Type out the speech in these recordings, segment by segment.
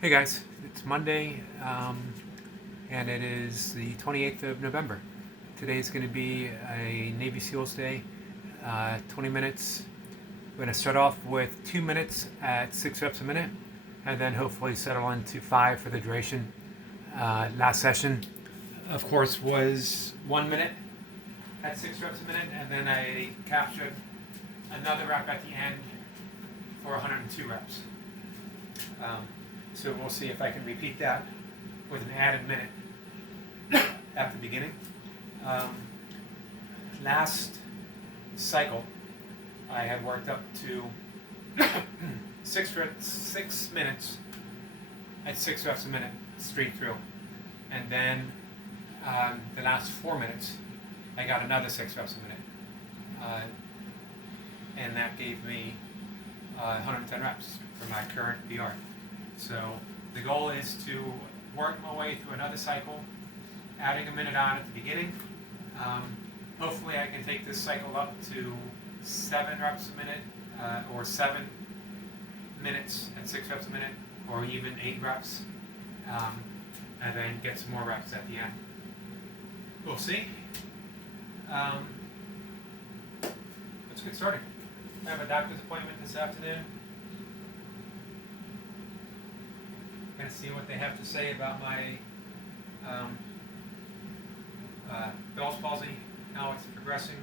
Hey guys, it's Monday, and it is the 28th of November. Today is going to be a Navy SEALs Day, 20 minutes. We're going to start off with 2 minutes at 6 reps a minute, and then hopefully settle into 5 for the duration. Last session, of course, was 1 minute at 6 reps a minute, and then I captured another rep at the end for 102 reps. So we'll see if I can repeat that with an added minute at the beginning. Last cycle, I had worked up to 6 minutes at 6 reps a minute straight through. And then the last 4 minutes, I got another 6 reps a minute. And that gave me 110 reps for my current PR. So the goal is to work my way through another cycle, adding a minute on at the beginning. Hopefully I can take this cycle up to 7 reps a minute, or 7 minutes at 6 reps a minute, or even 8 reps, and then get some more reps at the end. We'll see. Let's get started. I have a doctor's appointment this afternoon. Going to see what they have to say about my Bell's palsy, how it's progressing.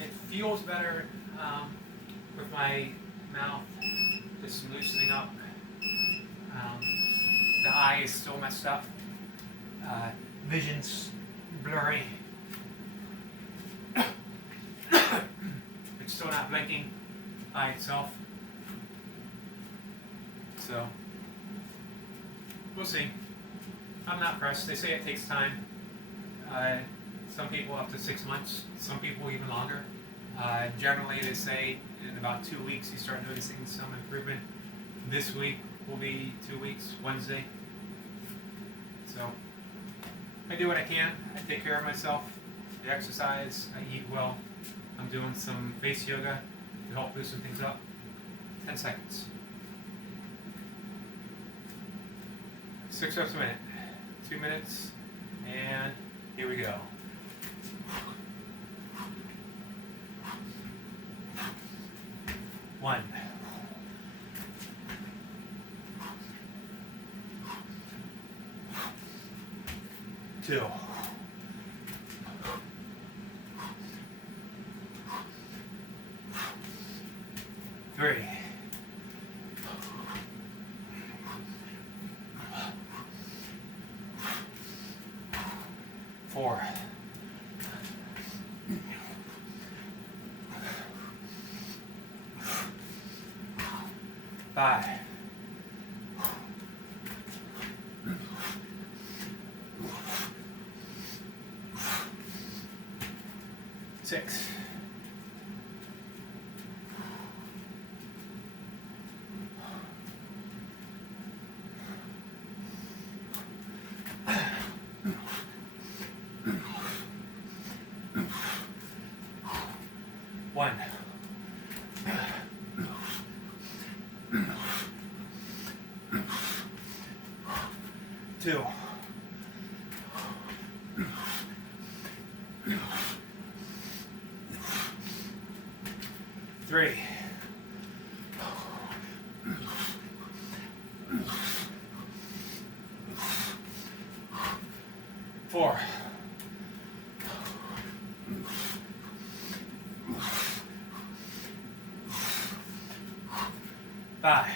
It feels better with my mouth just loosening up. The eye is still messed up. Vision's blurry. It's still not blinking by itself. So, we'll see. I'm not pressed. They say it takes time. Some people up to 6 months, some people even longer. Generally, they say in about 2 weeks you start noticing some improvement. This week will be 2 weeks, Wednesday. So, I do what I can. I take care of myself. I exercise. I eat well. I'm doing some face yoga to help loosen things up. 10 seconds. 6 reps a minute, 2 minutes, and here we go. One. Two. Three. 4. 5. 6. 1. 2. 3. 4. 5.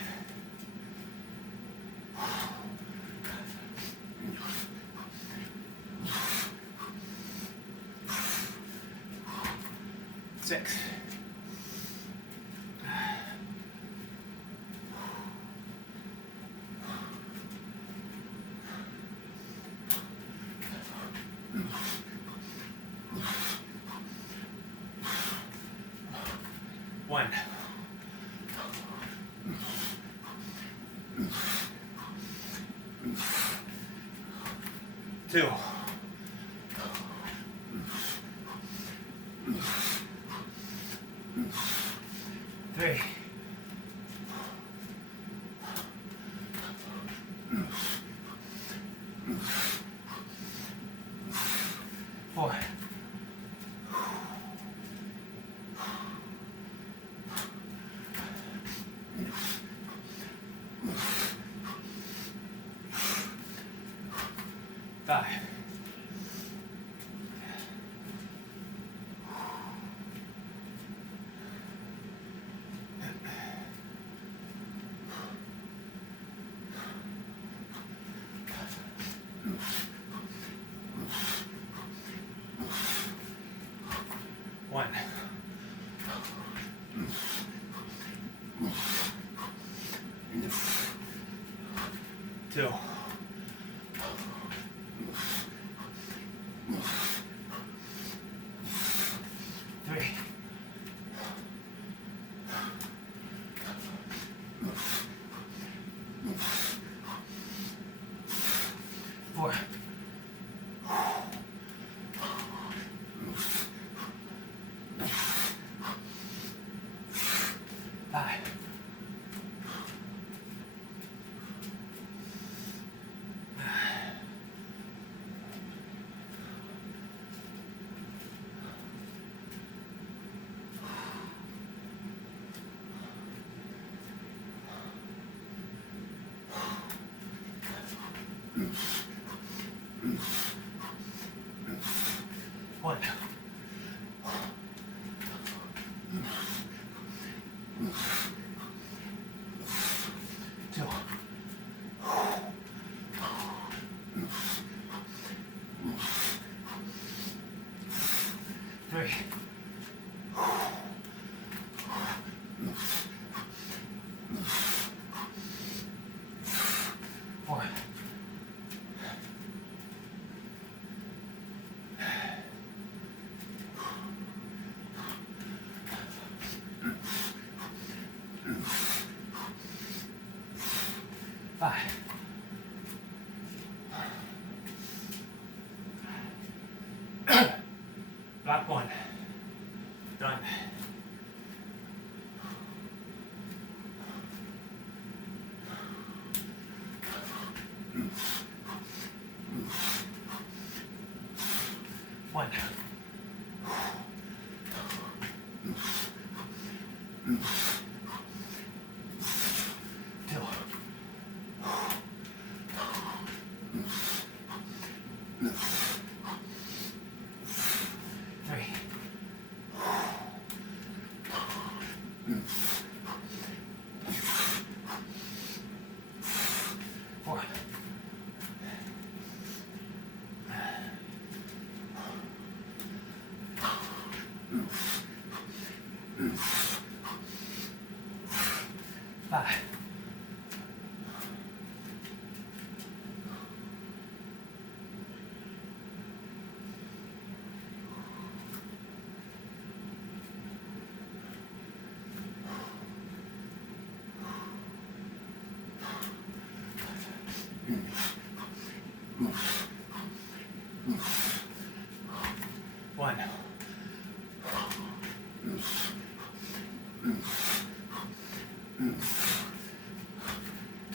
6. 1. 2. 3. 5. One. Two. Three. Four. Five. One. Two. Three. Four. Five. Block one. Done. One. Two. Three. Four. Five. One.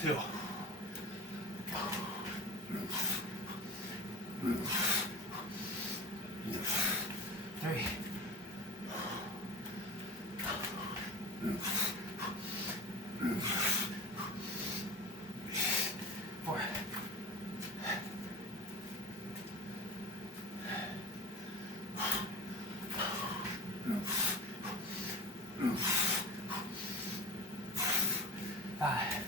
Two. Three. Four. Five.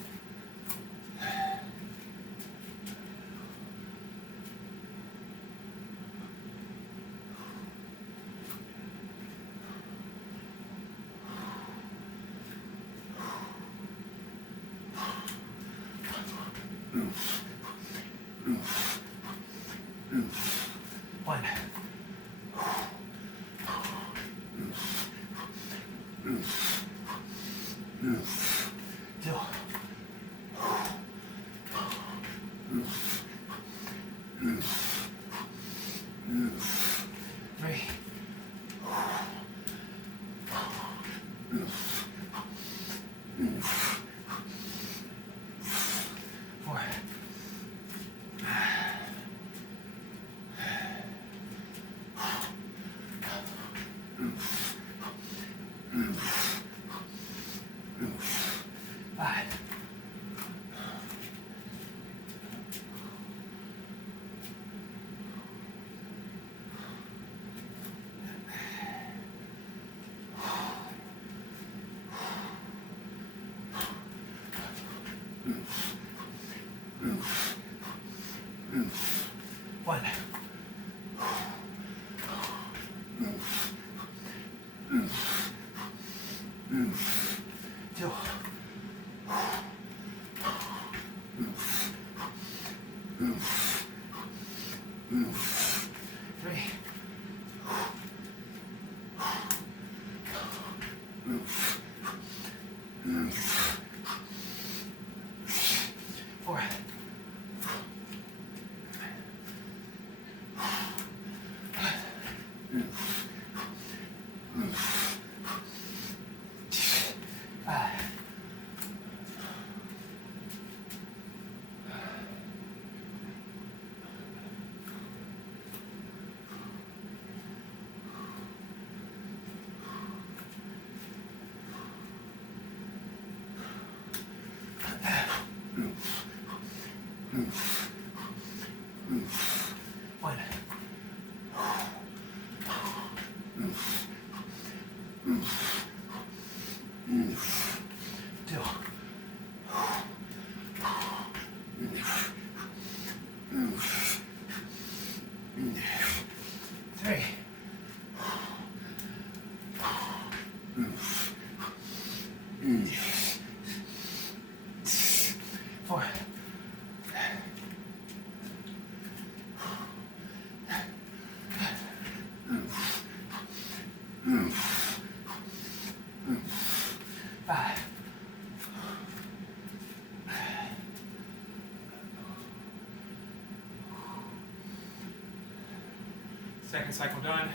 One. Two. One. Two. Three. Four. Five. Second cycle done.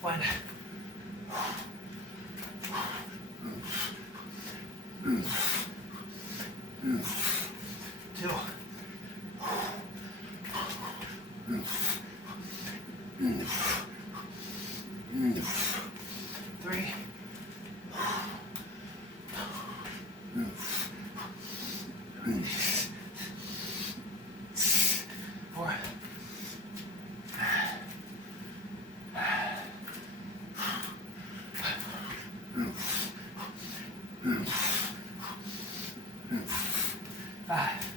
One. Two. Three. Four. Five.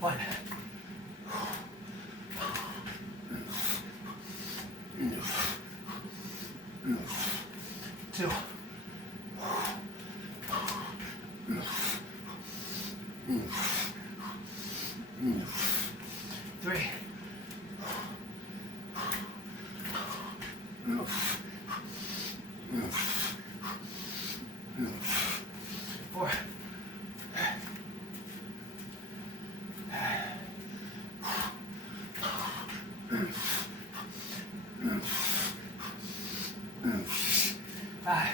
One. Two. Three. Four. Five.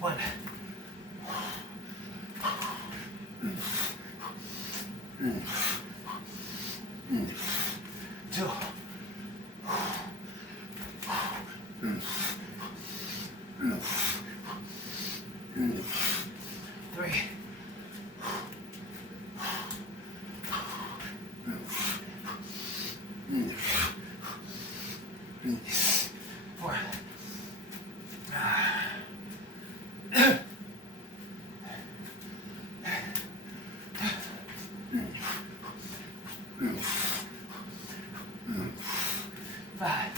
One. Two. Three. Four. Five.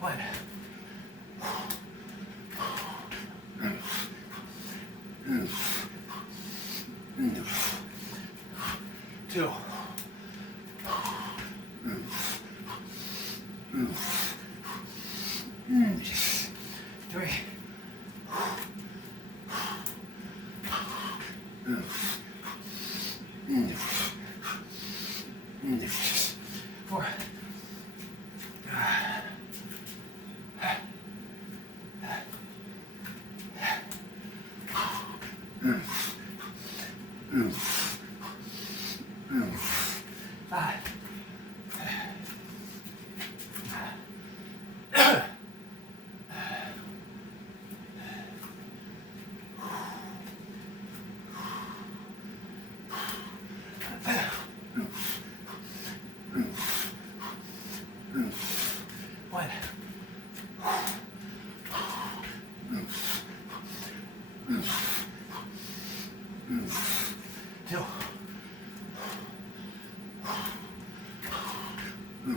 One. Two. Three. Four. Five. Three.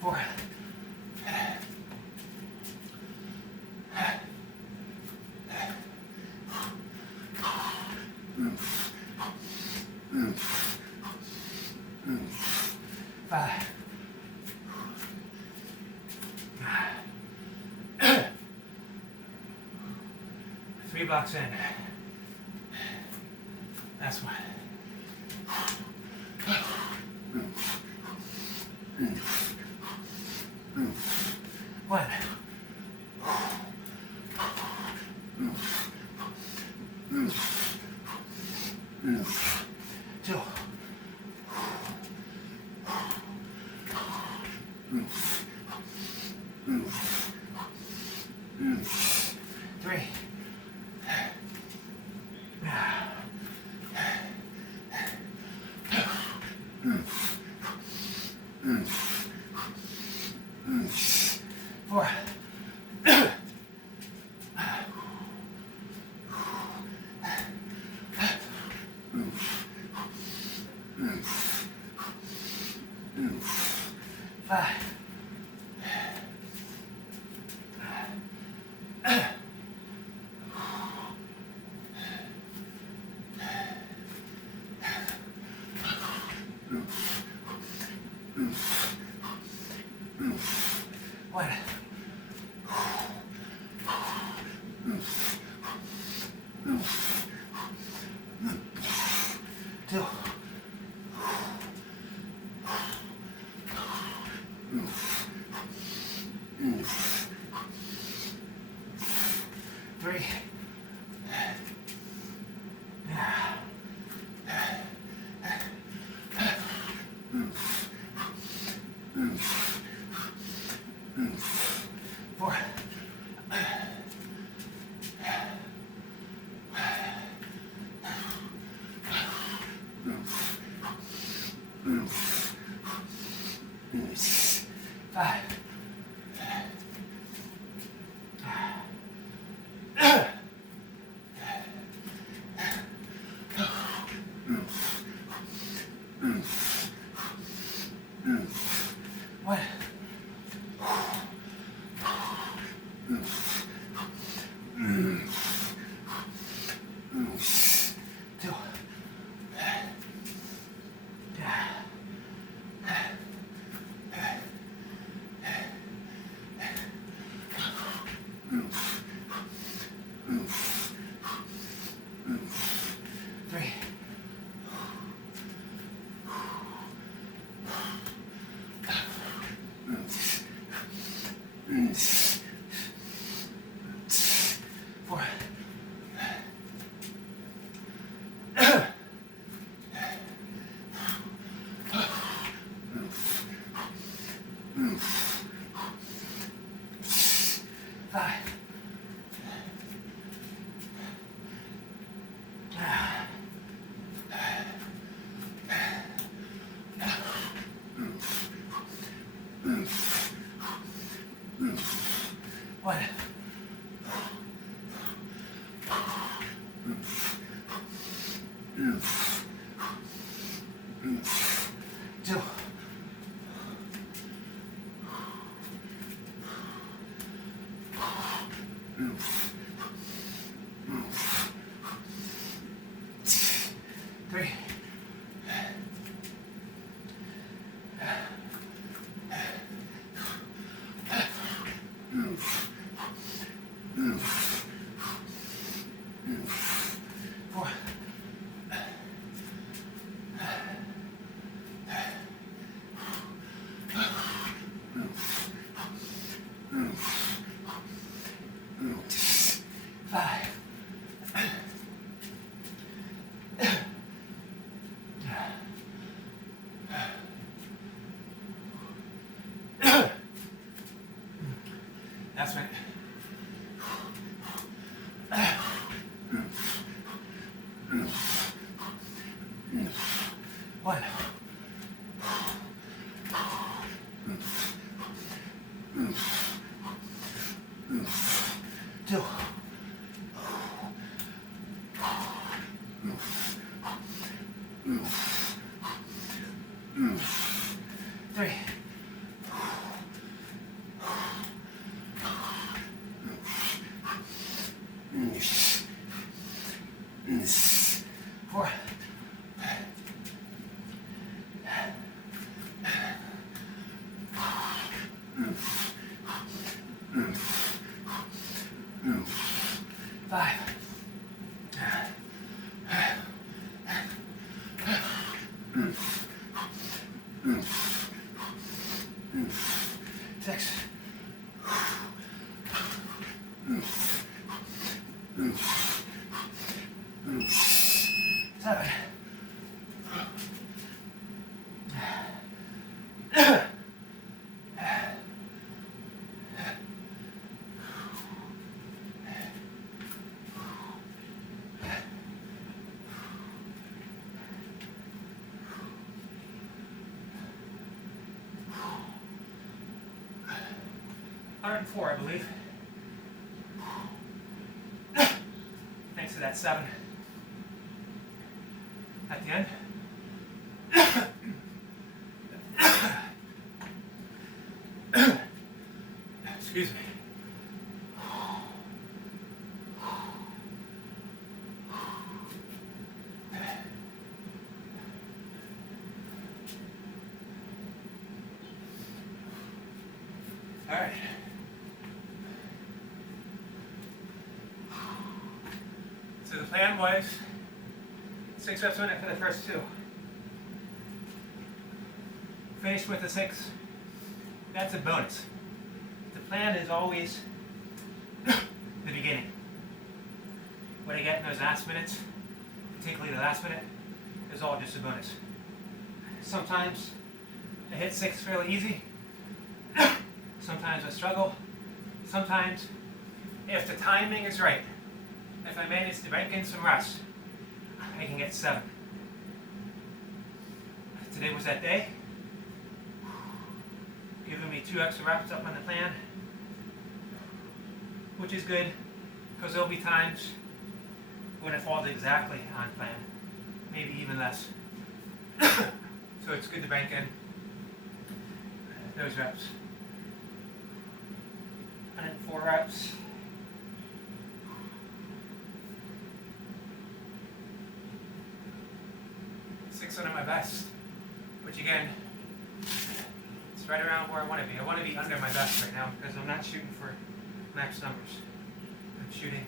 Four. Five. 3 blocks in. That's one. One. Two. Three. Four. Five. One. Two. Three. Four. Five. One. Two. Three. Four. Five. One. Two. Three. Four. Five. That's right. One. 2, 3, 4, 5, 6, 7, 104, I believe. Thanks to that 7 at the end. Excuse me. All right. So the plan was 6 reps a minute for the first 2. Finish with the 6. That's a bonus. The plan is always the beginning. What I get in those last minutes, particularly the last minute, is all just a bonus. Sometimes I hit 6 fairly easy. Sometimes I struggle. Sometimes, if the timing is right, if I manage to bank in some rest, I can get 7. Today was that day. Giving me 2 extra reps up on the plan, which is good, because there'll be times when it falls exactly on plan, maybe even less. So it's good to bank in those reps. 104 reps. Six under my best, which again, it's right around where I want to be. I want to be under my best right now because I'm not shooting for max numbers. I'm shooting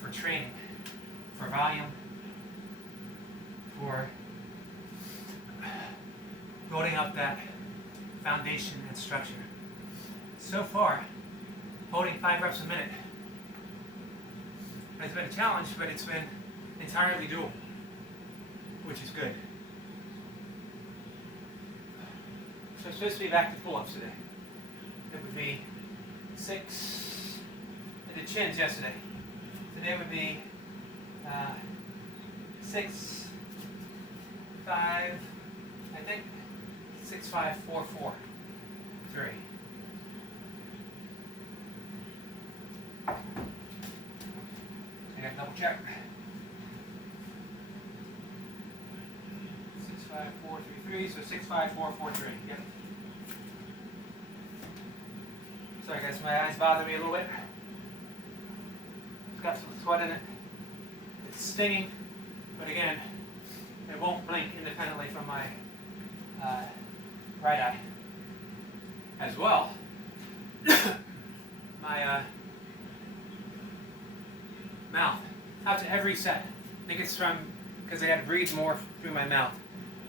for training, for volume, for building up that foundation and structure. So far, holding 5 reps a minute has been a challenge, but it's been entirely doable, which is good. So I'm supposed to be back to pull-ups today. It would be 6, I did chins yesterday. Today would be 6, 5, I think 6, 5, 4, 4, 3. I gotta double check. 6, 5, 4, 3, 3. So 6, 5, 4, 4, 3. Yep. Sorry guys, my eyes bother me a little bit. It's got some sweat in it. It's stinging, but again, it won't blink independently from my right eye. As well, my mouth. After every set, I think it's from because I had to breathe more through my mouth.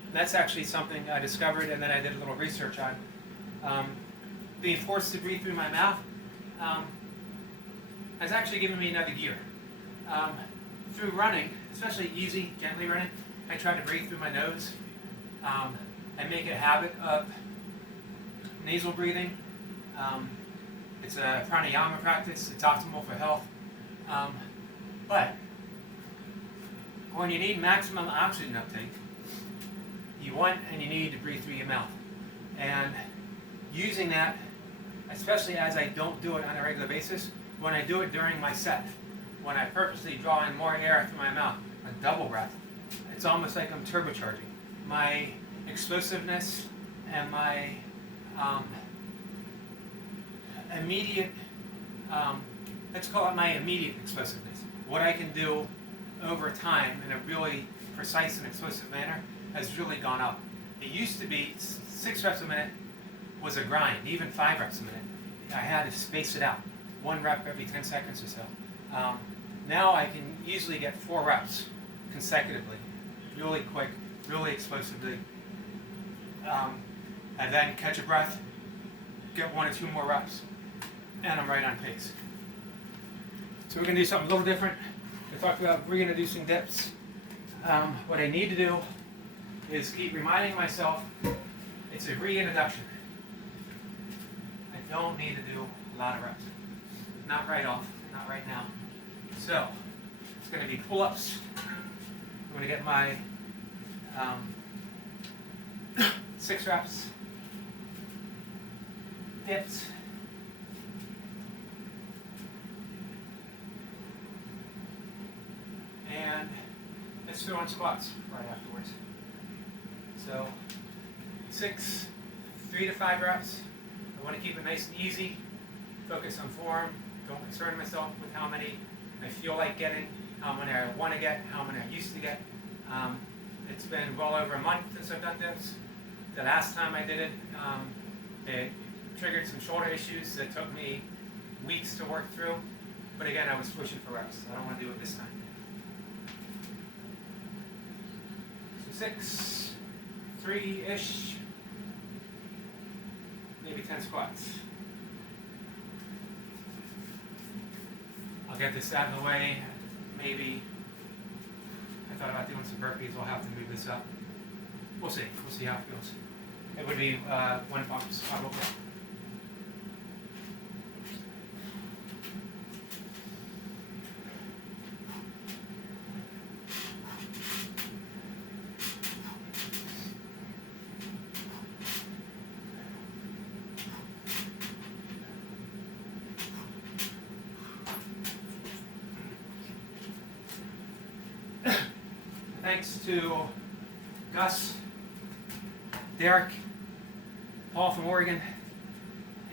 And that's actually something I discovered, and then I did a little research on. Being forced to breathe through my mouth has actually given me another gear. Through running, especially easy, gently running, I try to breathe through my nose. I make a habit of nasal breathing. It's a pranayama practice. It's optimal for health. But when you need maximum oxygen uptake, you want and you need to breathe through your mouth. And using that especially as I don't do it on a regular basis, when I do it during my set, when I purposely draw in more air through my mouth, a double breath, it's almost like I'm turbocharging. My explosiveness and my immediate, let's call it my immediate explosiveness. What I can do over time in a really precise and explosive manner has really gone up. It used to be 6 reps a minute was a grind, even 5 reps a minute. I had to space it out, 1 rep every 10 seconds or so. Now I can easily get 4 reps consecutively, really quick, really explosively, and then catch a breath, get 1 or 2 more reps, and I'm right on pace. So we're going to do something a little different. We talked about reintroducing dips. What I need to do is keep reminding myself it's a reintroduction. I don't need to do a lot of reps. Not right off, not right now. So it's going to be pull-ups. I'm going to get my 6 reps, dips, and let's throw in squats right afterwards. So 6, 3 to 5 reps. I want to keep it nice and easy. Focus on form. Don't concern myself with how many I feel like getting, how many I want to get, how many I used to get. It's been well over a month since I've done dips. The last time I did it, it triggered some shoulder issues that took me weeks to work through. But again, I was pushing for reps. I don't want to do it this time. So 6, 3-ish, maybe 10 squats. I'll get this out of the way. Maybe I thought about doing some burpees. We'll have to move this up. We'll see. We'll see how it feels. It would be 1 pumps, probably. Thanks to Gus, Derek, Paul from Oregon,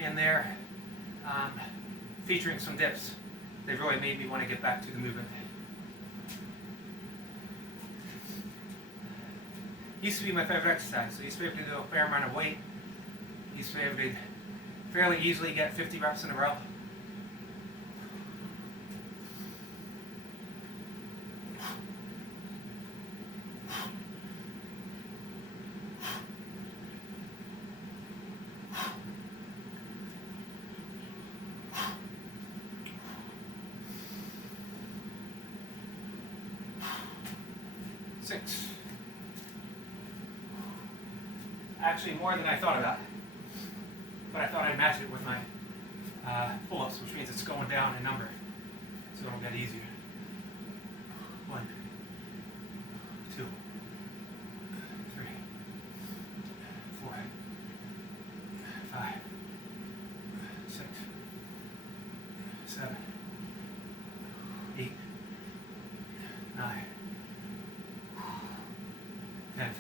and they're featuring some dips. They really made me want to get back to the movement. Used to be my favorite exercise. So I used to be able to do a fair amount of weight. Used to be able to fairly easily get 50 reps in a row. Actually more than I thought about, but I thought I'd match it with my pull-ups, which means it's going down in number, so it'll get easier. 1, 2, 3, 4, 5, 6, 7, 8, 9, 10.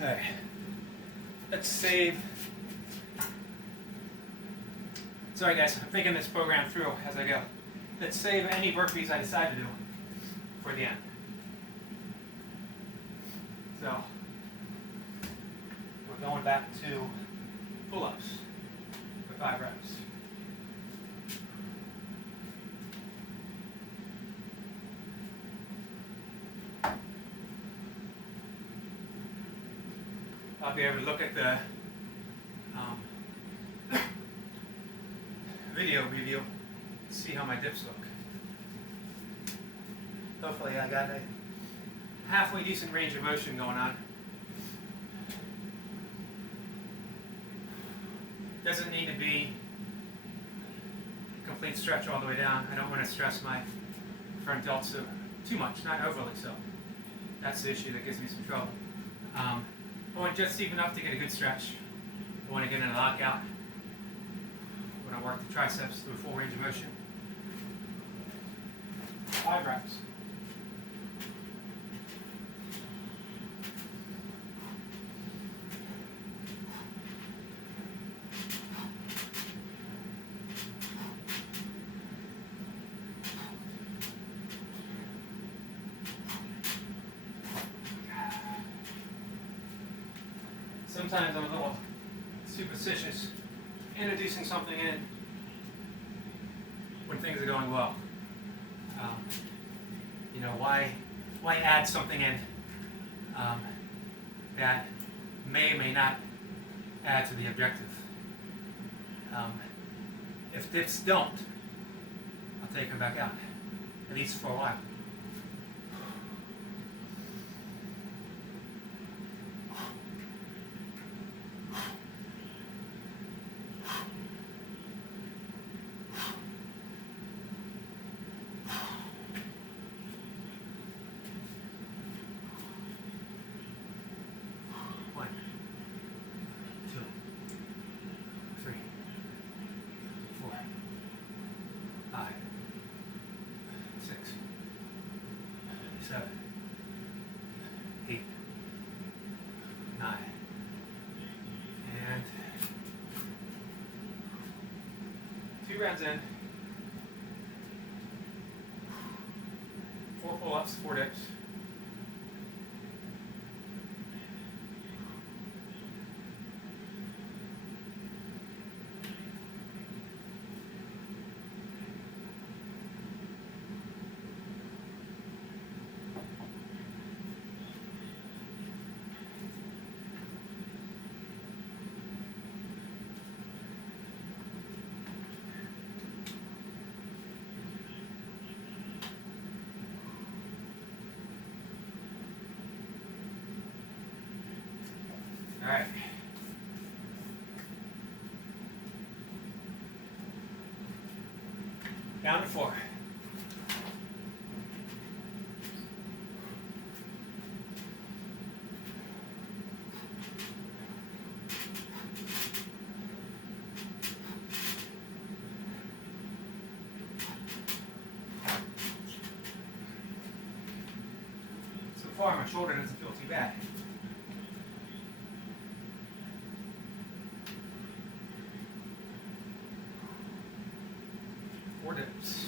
Alright, let's save. Sorry guys, I'm thinking this program through as I go. Let's save any burpees I decide to do for the end. So, we're going back to pull-ups for 5 reps. I'll be able to look at the video review, see how my dips look. Hopefully I got a halfway decent range of motion going on. Doesn't need to be complete stretch all the way down. I don't want to stress my front delts too much, not overly so. That's the issue that gives me some trouble. I want just deep enough to get a good stretch. I want to get in a lockout. I want to work the triceps to a full range of motion. 5 reps. Sometimes I'm a little superstitious introducing something in when things are going well. Why add something in that may or may not add to the objective? If dips don't, I'll take them back out, at least for a while. Rounds in, 4 pull-ups, 4 dips. All right. Down to 4. So far, my shoulder doesn't feel too bad. Dips.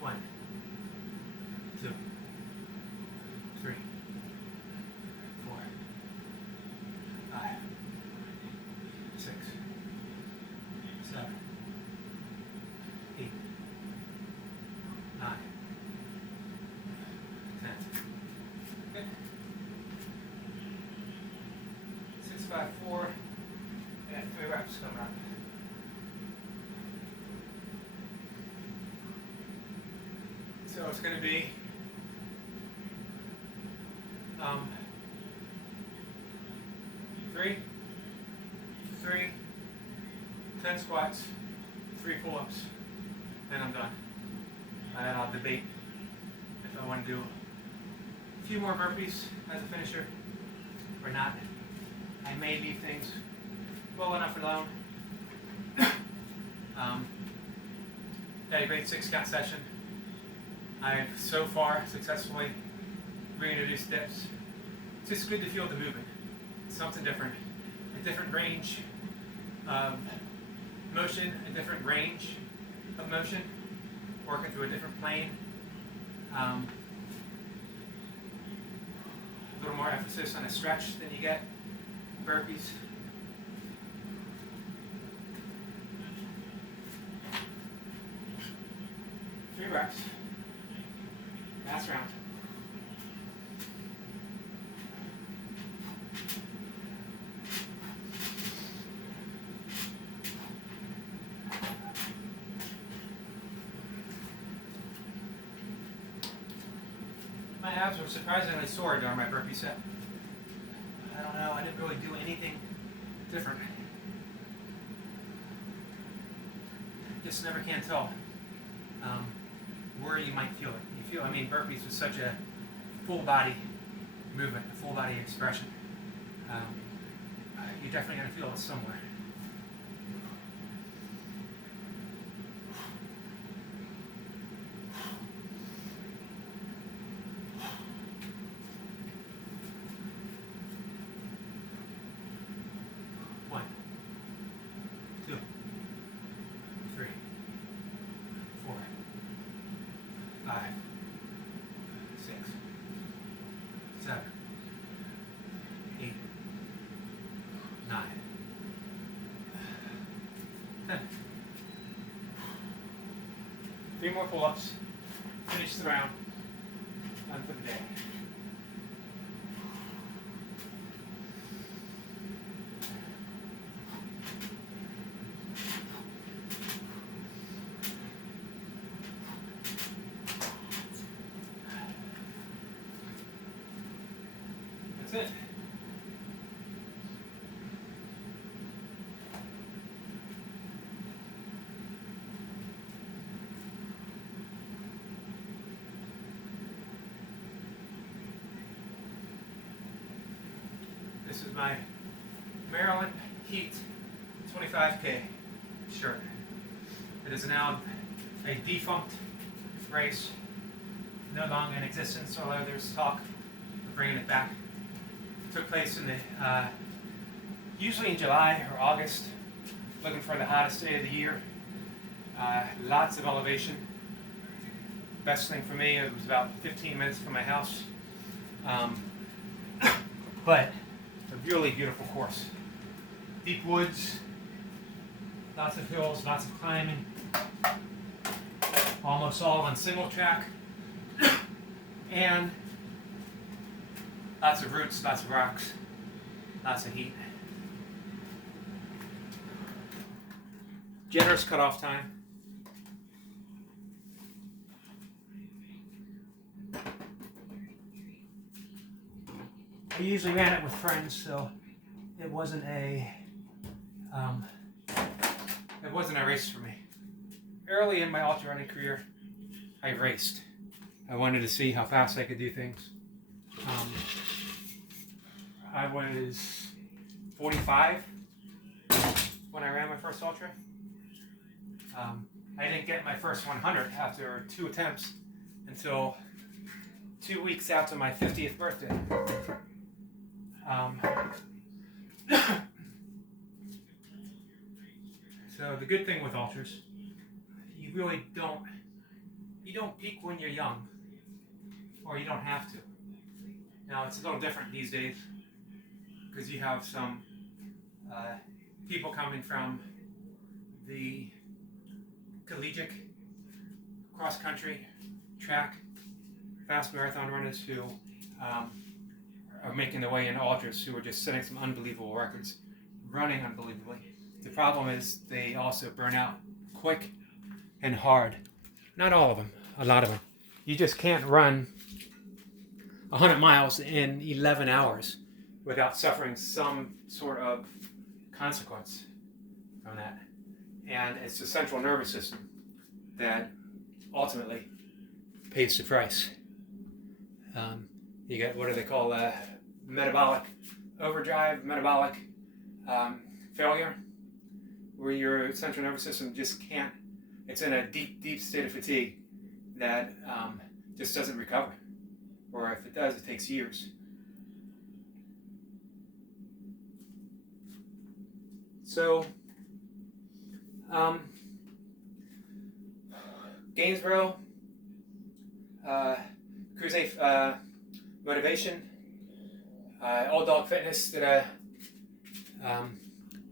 One, 2, 3, 4, 5, 6, 7, 8, 9, 10. Good. 6, 5, 4. And 3 reps coming up. So it's going to be 3, 10 squats, 3 pull-ups, and I'm done. And then I'll debate if I want to do a few more burpees as a finisher or not. I may leave things well enough alone. Had a great 6-count session. I've so far successfully reintroduced dips. It's just good to feel the movement. It's something different. A different range of motion, a different range of motion, working through a different plane. A little more emphasis on a stretch than you get burpees. Three reps. Last round. My abs were surprisingly sore during my burpee set. I don't know, I didn't really do anything different. Just never can tell where you might feel it. You feel, I mean, burpees was such a full body movement, a full body expression. You're definitely going to feel it somewhere. One, two, three, four, five, six, seven, 8, 9, 10. 3 more pull-ups. Finish the round. Done for the day. That's it. This is my Maryland Heat 25K shirt. It is now a defunct race, no longer in existence, although there's talk of bringing it back. It took place in the usually in July or August, looking for the hottest day of the year. Lots of elevation. Best thing for me, it was about 15 minutes from my house. But a really beautiful course. Deep woods, lots of hills, lots of climbing, almost all on single track, and lots of roots, lots of rocks, lots of heat. Generous cutoff time. I usually ran it with friends, so it wasn't a race for me. Early in my ultra running career, I raced. I wanted to see how fast I could do things. I was 45 when I ran my first ultra. I didn't get my first 100 after 2 attempts until 2 weeks after my 50th birthday. So the good thing with ultras, you really don't peak when you're young, or you don't have to. Now it's a little different these days because you have some people coming from the collegiate, cross-country, track, fast marathon runners who are making their way in ultras, who are just setting some unbelievable records, running unbelievably. The problem is they also burn out quick and hard. Not all of them, a lot of them. You just can't run 100 miles in 11 hours without suffering some sort of consequence from that. And it's the central nervous system that ultimately pays the price. You get, what do they call, metabolic overdrive, metabolic failure, where your central nervous system just can't, it's in a deep, deep state of fatigue that just doesn't recover. Or if it does, it takes years. So, Gainesboro, Cruise Motivation, Old Dog Fitness did a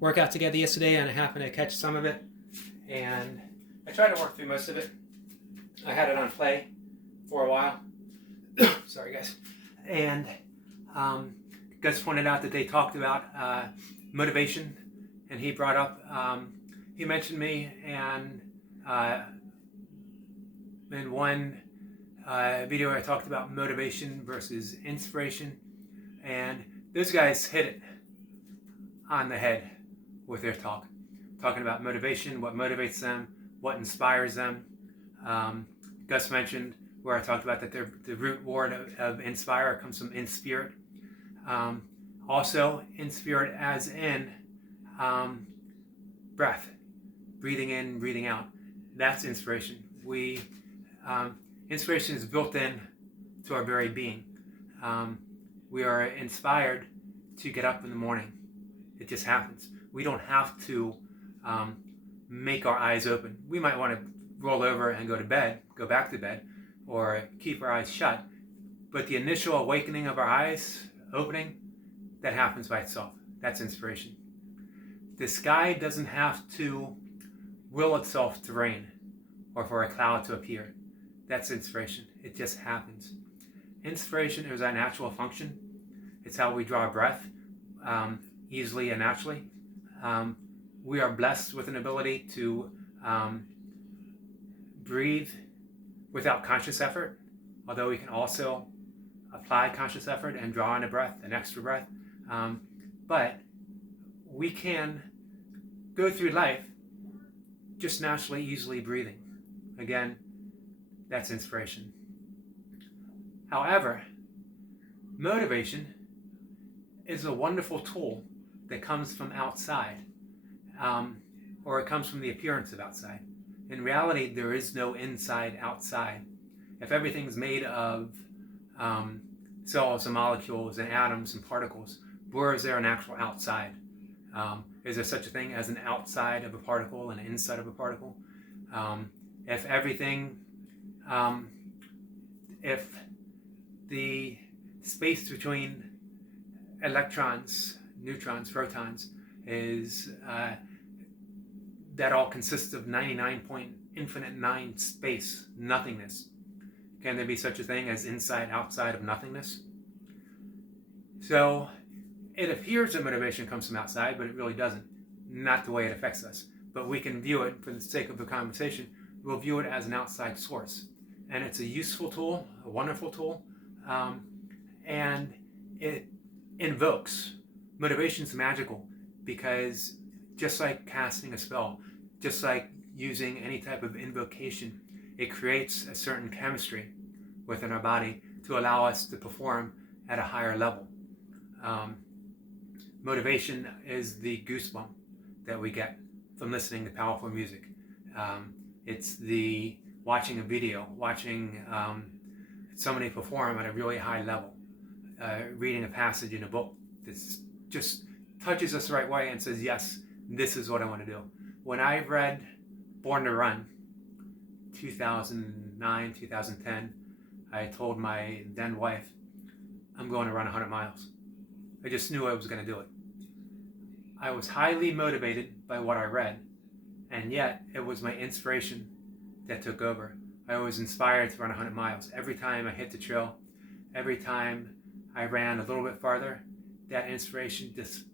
workout together yesterday, and I happened to catch some of it, and I tried to work through most of it. I had it on play for a while. Sorry guys. And Gus pointed out that they talked about motivation, and he brought up, he mentioned me, and in one video where I talked about motivation versus inspiration, and those guys hit it on the head with their talking about motivation, what motivates them, what inspires them. Gus mentioned where I talked about that the root word of inspire comes from in spirit. Also, in spirit as in breath, breathing in, breathing out. That's inspiration. Inspiration is built in to our very being. We are inspired to get up in the morning. It just happens. We don't have to make our eyes open. We might want to roll over and go back to bed, or keep our eyes shut. But the initial awakening of our eyes opening, that happens by itself. That's inspiration. The sky doesn't have to will itself to rain or for a cloud to appear. That's inspiration. It just happens. Inspiration is our natural function. It's how we draw breath easily and naturally. We are blessed with an ability to breathe without conscious effort, although we can also apply conscious effort and draw in a breath, an extra breath. But we can go through life just naturally, easily breathing. Again, that's inspiration. However, motivation is a wonderful tool that comes from outside, or it comes from the appearance of outside. In reality, there is no inside outside. If everything's made of cells and molecules and atoms and particles, where is there an actual outside? Is there such a thing as an outside of a particle and an inside of a particle? If everything, if the space between electrons, neutrons, protons is that all consists of 99.9 space, nothingness. Can there be such a thing as inside, outside of nothingness? So it appears that motivation comes from outside, but it really doesn't. Not the way it affects us. But we can view it, for the sake of the conversation, we'll view it as an outside source. And it's a useful tool, a wonderful tool, and it invokes. Motivation's magical because just like casting a spell, just like using any type of invocation, it creates a certain chemistry within our body to allow us to perform at a higher level. Motivation is the goosebump that we get from listening to powerful music. It's the watching a video, watching somebody perform at a really high level, reading a passage in a book that just touches us the right way and says, yes, this is what I want to do. When I read Born to Run, 2009, 2010, I told my then wife, I'm going to run 100 miles. I just knew I was going to do it. I was highly motivated by what I read, and yet it was my inspiration that took over. I was inspired to run 100 miles. Every time I hit the trail, every time I ran a little bit farther, that inspiration just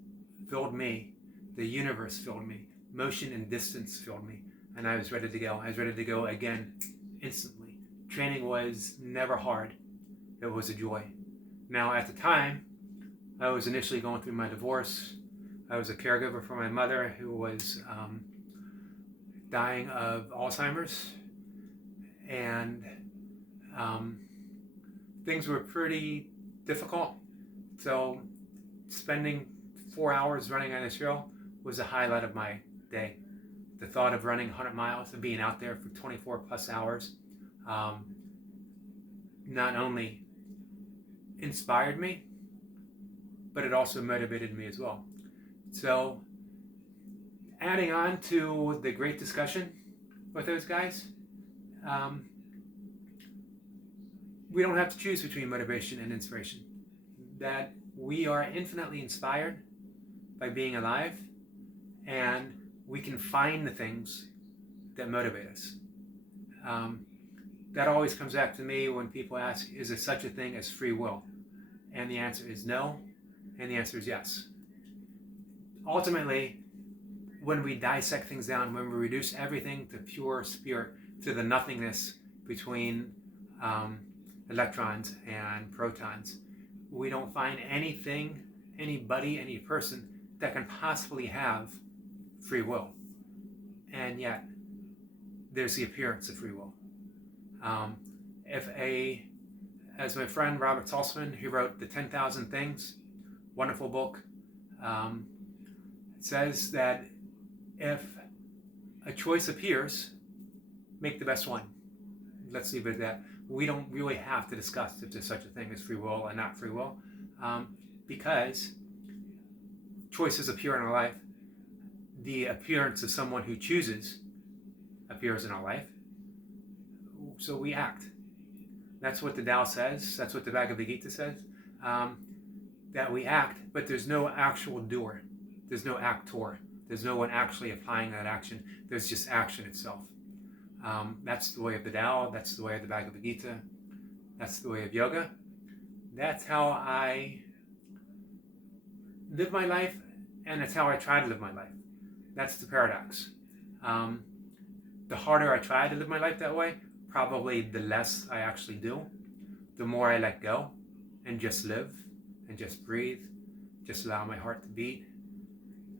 filled me. The universe filled me. Motion and distance filled me. And I was ready to go. I was ready to go again instantly. Training was never hard. It was a joy. Now, at the time, I was initially going through my divorce. I was a caregiver for my mother who was dying of Alzheimer's. And things were pretty difficult. So spending 4 hours running on the trail was a highlight of my day. The thought of running 100 miles and being out there for 24 plus hours not only inspired me, but it also motivated me as well. So adding on to the great discussion with those guys, we don't have to choose between motivation and inspiration. That we are infinitely inspired by being alive, and we can find the things that motivate us. That always comes back to me when people ask, is there such a thing as free will? And the answer is no, and the answer is yes. Ultimately, when we dissect things down, when we reduce everything to pure spirit, to the nothingness between electrons and protons. We don't find anything, anybody, any person that can possibly have free will. And yet, there's the appearance of free will. As my friend Robert Saltzman, who wrote The 10,000 Things, wonderful book, says that if a choice appears, make the best one. Let's leave it at that. We don't really have to discuss if there's such a thing as free will and not free will, because choices appear in our life. The appearance of someone who chooses appears in our life, so we act. That's what the Tao says. That's what the Bhagavad Gita says, that we act, but there's no actual doer. There's no actor. There's no one actually applying that action. There's just action itself. That's the way of the Tao. That's the way of the Bhagavad Gita. That's the way of yoga. That's how I live my life, and that's how I try to live my life. That's the paradox. The harder I try to live my life that way, probably the less I actually do. The more I let go and just live and just breathe, just allow my heart to beat,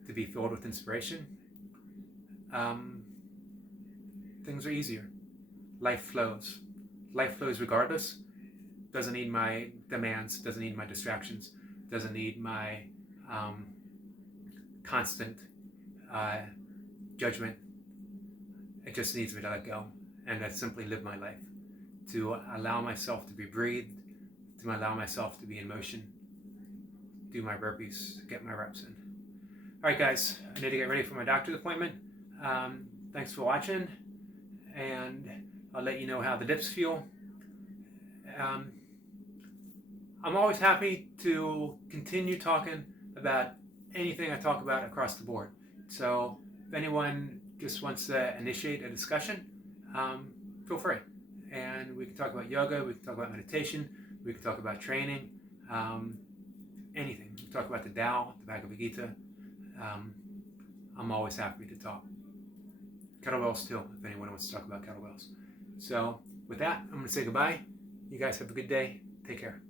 to be filled with inspiration, things are easier. Life flows. Life flows regardless. Doesn't need my demands, doesn't need my distractions, doesn't need my constant judgment. It just needs me to let go and to simply live my life, to allow myself to be breathed, to allow myself to be in motion, do my burpees, get my reps in. All right, guys, I need to get ready for my doctor's appointment. Thanks for watching, and I'll let you know how the dips feel. I'm always happy to continue talking about anything I talk about across the board. So if anyone just wants to initiate a discussion, feel free. And we can talk about yoga, we can talk about meditation, we can talk about training, anything. We can talk about the Tao, the Bhagavad Gita. I'm always happy to talk. Kettlebells too, if anyone wants to talk about kettlebells. So with that, I'm going to say goodbye. You guys have a good day. Take care.